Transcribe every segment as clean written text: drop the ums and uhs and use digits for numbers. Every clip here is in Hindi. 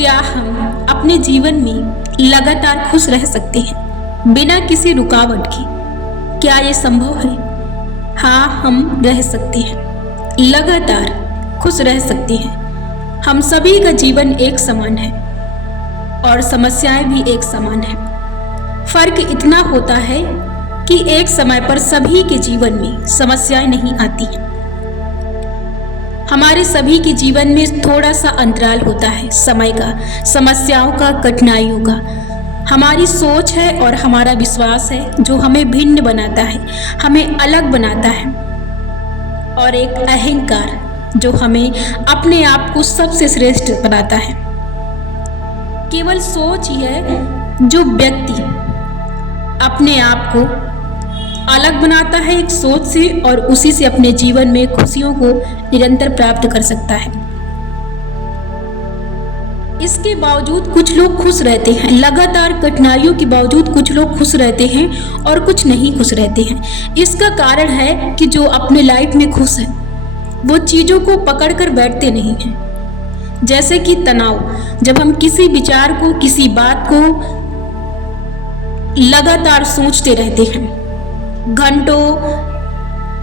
क्या हम अपने जीवन में लगातार खुश रह सकते हैं बिना किसी रुकावट के? क्या ये संभव है? हाँ, हम रह सकते हैं, लगातार खुश रह सकते हैं। हम सभी का जीवन एक समान है और समस्याएं भी एक समान है। फर्क इतना होता है कि एक समय पर सभी के जीवन में समस्याएं नहीं आती हैं। हमारे सभी के जीवन में थोड़ा सा अंतराल होता है समय का, समस्याओं का, कठिनाइयों का। हमारी सोच है और हमारा विश्वास है जो हमें भिन्न बनाता है, हमें अलग बनाता है, और एक अहंकार जो हमें अपने आप को सबसे श्रेष्ठ बनाता है। केवल सोच ही है जो व्यक्ति अपने आप को अलग बनाता है एक सोच से, और उसी से अपने जीवन में खुशियों को निरंतर प्राप्त कर सकता है। इसके बावजूद कुछ लोग खुश रहते हैं, लगातार कठिनाइयों के बावजूद कुछ लोग खुश रहते हैं और कुछ नहीं खुश रहते हैं। इसका कारण है कि जो अपने लाइफ में खुश है वो चीज़ों को पकड़ कर बैठते नहीं हैं। जैसे कि तनाव, जब हम किसी विचार को, किसी बात को लगातार सोचते रहते हैं, घंटों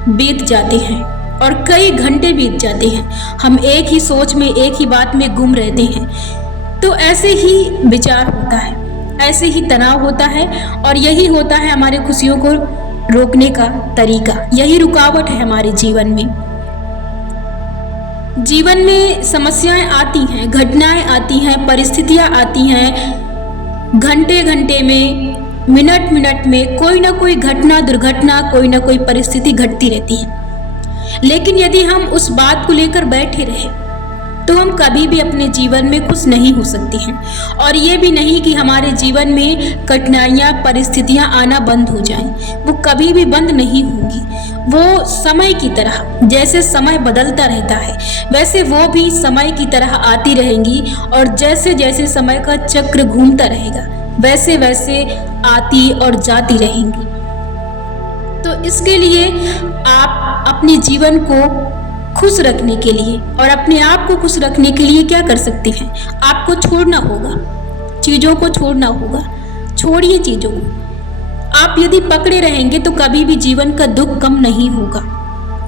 बीत जाते हैं और कई घंटे बीत जाते हैं, हम एक ही सोच में, एक ही बात में गुम रहते हैं, तो ऐसे ही विचार होता है, ऐसे ही तनाव होता है, और यही होता है हमारे खुशियों को रोकने का तरीका। यही रुकावट है हमारे जीवन में। जीवन में समस्याएं आती हैं, घटनाएं आती हैं, परिस्थितियां आती हैं, घंटे घंटे में, मिनट मिनट में कोई ना कोई घटना, दुर्घटना, कोई ना कोई परिस्थिति घटती रहती है। लेकिन यदि हम उस बात को लेकर बैठे रहे तो हम कभी भी अपने जीवन में खुश नहीं हो सकते हैं। और ये भी नहीं कि हमारे जीवन में कठिनाइयाँ, परिस्थितियाँ आना बंद हो जाएं, वो कभी भी बंद नहीं होगी। वो समय की तरह, जैसे समय बदलता रहता है वैसे वो भी समय की तरह आती रहेंगी, और जैसे जैसे समय का चक्र घूमता रहेगा वैसे वैसे आती और जाती रहेंगी। तो इसके लिए आप अपने जीवन को खुश रखने के लिए और अपने आप को खुश रखने के लिए क्या कर सकते हैं? आपको छोड़ना होगा, चीज़ों को छोड़ना होगा। छोड़िए चीज़ों को। आप यदि पकड़े रहेंगे तो कभी भी जीवन का दुख कम नहीं होगा,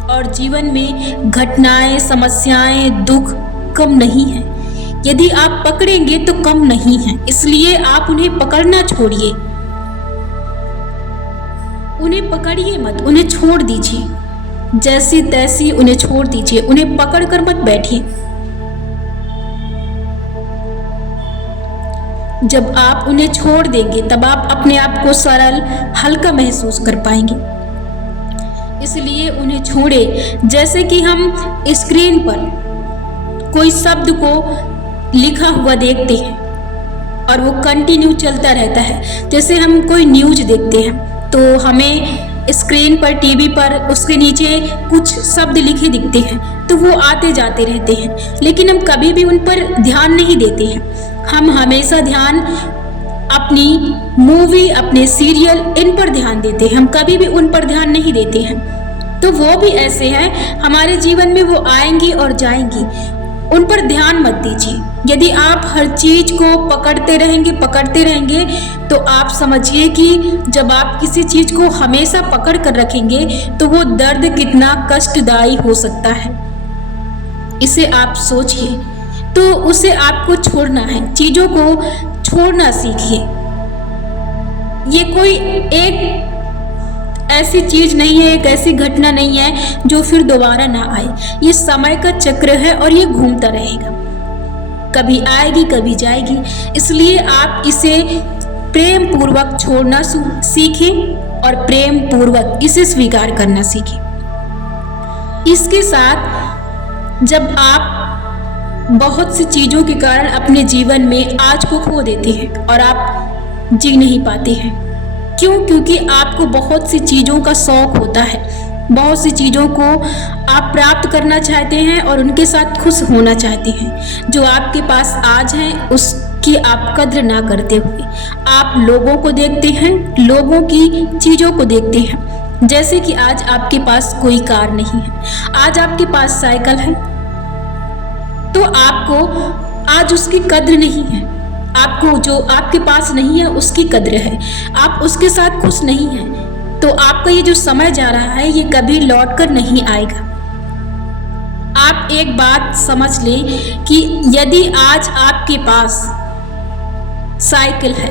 और जीवन में घटनाएं, समस्याएं, दुख कम नहीं है। यदि आप पकड़ेंगे तो कम नहीं है, इसलिए आप उन्हें पकड़ना छोड़िए। उन्हें पकड़िए मत, उन्हें छोड़ दीजिए, जैसी तैसी उन्हें छोड़ दीजिए, उन्हें पकड़कर मत बैठिए। जब आप उन्हें छोड़ देंगे तब आप अपने आप को सरल, हल्का महसूस कर पाएंगे। इसलिए उन्हें छोड़े। जैसे कि हम स्क्रीन पर कोई शब्द को लिखा हुआ देखते हैं और वो कंटिन्यू चलता रहता है। जैसे हम कोई न्यूज़ देखते हैं तो हमें स्क्रीन पर, टीवी पर उसके नीचे कुछ शब्द लिखे दिखते हैं, तो वो आते जाते रहते हैं, लेकिन हम कभी भी उन पर ध्यान नहीं देते हैं। हम हमेशा ध्यान अपनी मूवी, अपने सीरियल, इन पर ध्यान देते हैं, हम कभी भी उन पर ध्यान नहीं देते हैं। तो वो भी ऐसे हैं, हमारे जीवन में वो आएंगी और जाएंगी, उन पर ध्यान मत दीजिए। यदि आप हर चीज को पकड़ते रहेंगे तो आप समझिए कि जब आप किसी चीज को हमेशा पकड़ कर रखेंगे तो वो दर्द कितना कष्टदायी हो सकता है, इसे आप सोचिए। तो उसे आपको छोड़ना है, चीजों को छोड़ना सीखिए। ये कोई एक ऐसी चीज नहीं है, एक ऐसी घटना नहीं है जो फिर दोबारा ना आए। ये समय का चक्र है और ये घूमता रहेगा, कभी आएगी कभी जाएगी। इसलिए आप इसे प्रेम पूर्वक छोड़ना सीखें और प्रेम पूर्वक इसे स्वीकार करना सीखें। इसके साथ जब आप बहुत सी चीजों के कारण अपने जीवन में आज को खो देते हैं और आप जी नहीं पाते हैं, क्यों? क्योंकि आपको बहुत सी चीज़ों का शौक होता है, बहुत सी चीज़ों को आप प्राप्त करना चाहते हैं और उनके साथ खुश होना चाहते हैं। जो आपके पास आज है उसकी आप कद्र ना करते हुए आप लोगों को देखते हैं, लोगों की चीज़ों को देखते हैं। जैसे कि आज आपके पास कोई कार नहीं है, आज आपके पास साइकिल है, तो आपको आज उसकी कद्र नहीं है। आपको जो आपके पास नहीं है उसकी कद्र है। आप उसके साथ खुश नहीं हैं, तो आपका ये जो समय जा रहा है ये कभी लौट कर नहीं आएगा। आप एक बात समझ लें कि यदि आज आपके पास साइकिल है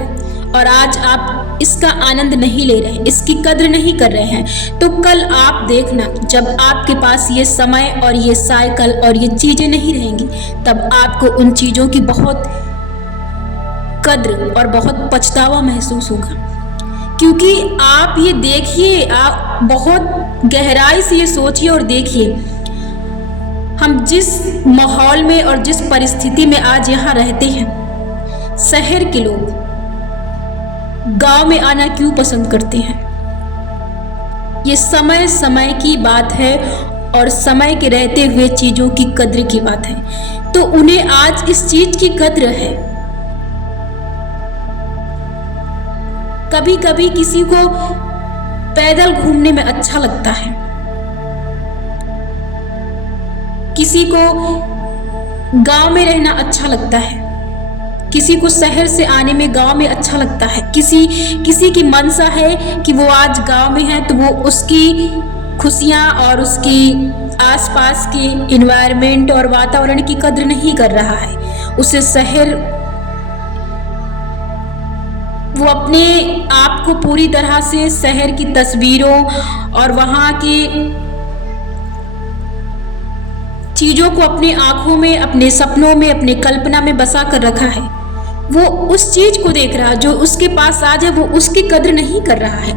और आज आप इसका आनंद नहीं ले रहे हैं, इसकी कद्र नहीं कर रहे हैं, तो कल आप देखना जब आपके पास ये समय और ये साइकिल और ये चीजें नहीं रहेंगी, तब आपको उन चीजों की बहुत कद्र और बहुत पछतावा महसूस होगा। क्योंकि आप ये देखिए, आप बहुत गहराई से ये सोचिए और देखिए, हम जिस माहौल में और जिस परिस्थिति में आज यहाँ रहते हैं, शहर के लोग गांव में आना क्यों पसंद करते हैं? ये समय समय की बात है और समय के रहते हुए चीजों की कद्र की बात है। तो उन्हें आज इस चीज की कद्र है। कभी कभी किसी को पैदल घूमने में अच्छा लगता है, किसी को गांव में रहना अच्छा लगता है, किसी को शहर से आने में गांव में अच्छा लगता है, किसी की मनसा है कि वो आज गांव में है तो वो उसकी खुशियां और उसकी आसपास के एनवायरनमेंट और वातावरण की कद्र नहीं कर रहा है। उसे शहर, वो अपने आप को पूरी तरह से शहर की तस्वीरों और वहां की चीजों को अपने आंखों में, अपने सपनों में, अपने कल्पना में बसा कर रखा है। वो उस चीज को देख रहा है जो उसके पास आज है, वो उसकी कद्र नहीं कर रहा है।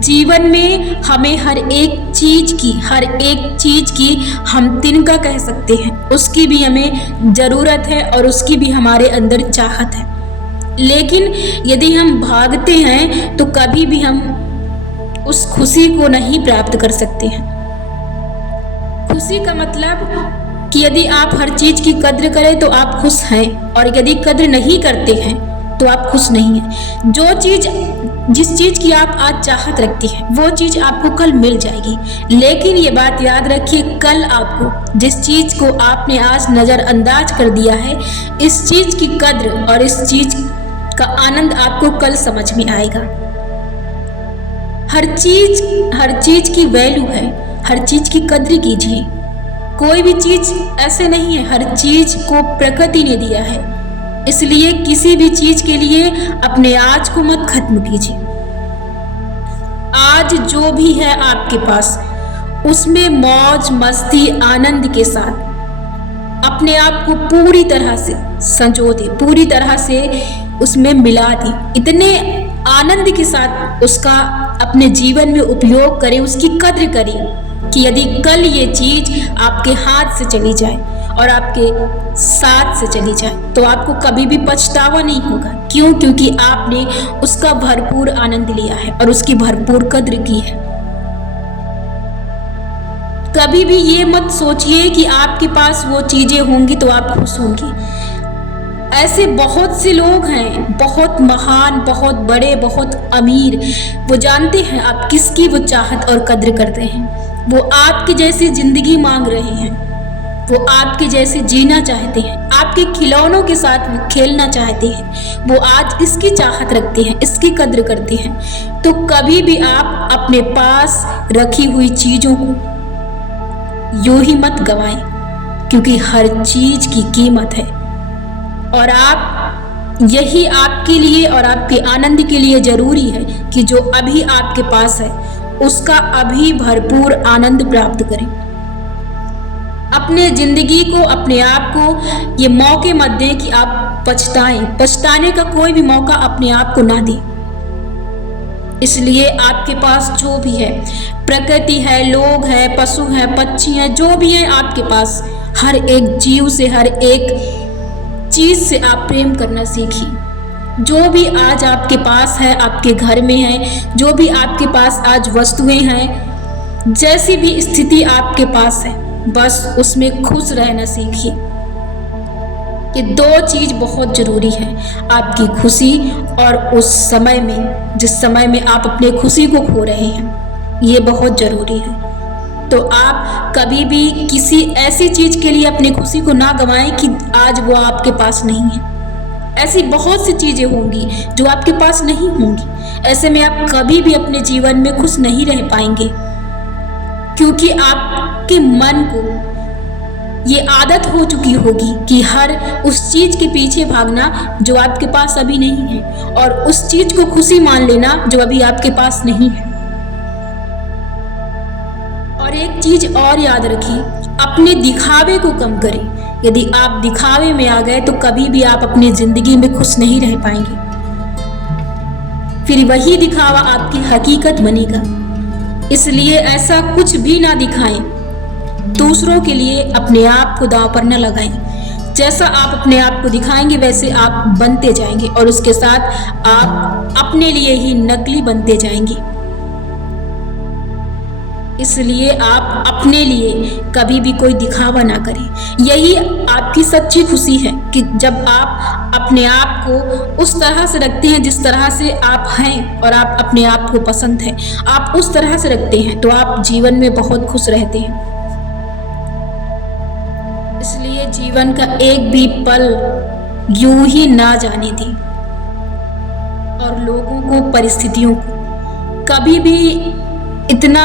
जीवन में हमें हर एक चीज की हम तिनका कह सकते हैं, उसकी भी हमें जरूरत है और उसकी भी हमारे अंदर चाहत है। लेकिन यदि हम भागते हैं तो कभी भी हम उस खुशी को नहीं प्राप्त कर सकते हैं। खुशी का मतलब कि यदि आप हर चीज की कद्र करें तो आप खुश हैं, और यदि कद्र नहीं करते हैं तो आप खुश नहीं हैं। जिस चीज की आप आज चाहत रखती हैं वो चीज आपको कल मिल जाएगी। लेकिन ये बात याद रखिए, कल आपको जिस चीज को आपने आज नजरअंदाज कर दिया है, इस चीज की कद्र और इस चीज का आनंद आपको कल समझ में आएगा। हर चीज की वैल्यू है, हर चीज की कद्र कीजिए। कोई भी चीज ऐसे नहीं है, हर चीज को प्रकृति ने दिया है, इसलिए किसी भी चीज के लिए अपने आज को मत खत्म कीजिए। आज जो भी है आपके पास, उसमें मौज मस्ती आनंद के साथ अपने आप को पूरी तरह से संजो दे, पूरी तरह से उसमें मिला दे। इतने आनंद के साथ उसका अपने जीवन में उपयोग करें, उसकी कद्र करें कि यदि कल ये चीज आपके हाथ से चली जाए और आपके साथ से चली जाए तो आपको कभी भी पछतावा नहीं होगा। क्यों? क्योंकि आपने उसका भरपूर आनंद लिया है और उसकी भरपूर कद्र की है। कभी भी ये मत सोचिए कि आपके पास वो चीजें होंगी तो आप खुश होंगी। ऐसे बहुत से लोग हैं, बहुत महान, बहुत बड़े, बहुत अमीर, वो जानते हैं आप किसकी वो चाहत और कद्र करते हैं। वो आपकी जैसी जिंदगी मांग रहे हैं, वो आपके जैसे जीना चाहते हैं, आपके खिलौनों के साथ वो खेलना चाहते हैं। वो आज इसकी चाहत रखते हैं, इसकी कद्र करते हैं। तो कभी भी आप अपने पास रखी हुई चीजों को यूं ही मत गवाएं, क्योंकि हर चीज की कीमत है और यही आपके लिए और आपके आनंद के लिए जरूरी है कि जो अभी आपके पास है उसका अभी भरपूर आनंद प्राप्त करें। अपने जिंदगी को, अपने आप को ये मौके मत दें कि आप पछताएं। पछताने का कोई भी मौका अपने आप को ना दें। इसलिए आपके पास जो भी है, प्रकृति है, लोग हैं, पशु हैं, पक्षी हैं, जो भी है आपके पास, हर एक जीव से, हर एक चीज से आप प्रेम करना सीखिए। जो भी आज आपके पास है, आपके घर में है, जो भी आपके पास आज वस्तुएं हैं, जैसी भी स्थिति आपके पास है, बस उसमें खुश रहना सीखिए। ये दो चीज बहुत जरूरी है, आपकी खुशी और उस समय में जिस समय में आप अपने खुशी को खो रहे हैं, ये बहुत जरूरी है। तो आप कभी भी किसी ऐसी चीज के लिए अपनी खुशी को ना गंवाएं कि आज वो आपके पास नहीं है। ऐसी बहुत सी चीजें होंगी जो आपके पास नहीं होंगी। ऐसे में आप कभी भी अपने जीवन में खुश नहीं रह पाएंगे, क्योंकि आपके मन को ये आदत हो चुकी होगी कि हर उस चीज के पीछे भागना जो आपके पास अभी नहीं है, और उस चीज को खुशी मान लेना जो अभी आपके पास नहीं है। और एक चीज और याद रखिए, अपने दिखावे को कम करें। यदि आप दिखावे में आ गए तो कभी भी आप अपनी जिंदगी में खुश नहीं रह पाएंगे। फिर वही दिखावा आपकी हकीकत बनेगा। इसलिए ऐसा कुछ भी ना दिखाएं, दूसरों के लिए अपने आप को दांव पर न लगाएं। जैसा आप अपने आप को दिखाएंगे वैसे आप बनते जाएंगे, और उसके साथ आप अपने लिए ही नकली बनते जाएंगे। इसलिए आप अपने लिए कभी भी कोई दिखावा ना करें। यही आपकी सच्ची खुशी है कि जब आप अपने आप को उस तरह से रखते हैं जिस तरह से आप हैं, और आप अपने आप को पसंद है, आप उस तरह से रखते हैं, तो आप जीवन में बहुत खुश रहते हैं। इसलिए जीवन का एक भी पल यूं ही ना जाने दें, और लोगों को, परिस्थितियों को कभी भी इतना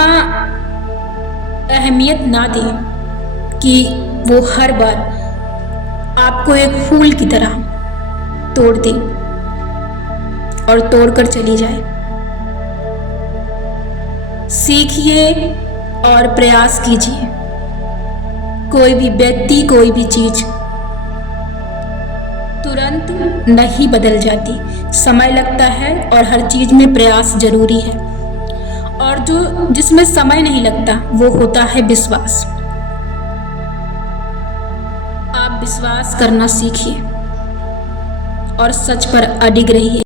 अहमियत ना दें कि वो हर बार आपको एक फूल की तरह तोड़ दे और तोड़कर चली जाए। सीखिए और प्रयास कीजिए। कोई भी व्यक्ति, कोई भी चीज तुरंत नहीं बदल जाती, समय लगता है, और हर चीज में प्रयास जरूरी है। और जो जिसमें समय नहीं लगता वो होता है विश्वास। आप विश्वास करना सीखिए और सच पर अडिग रहिए।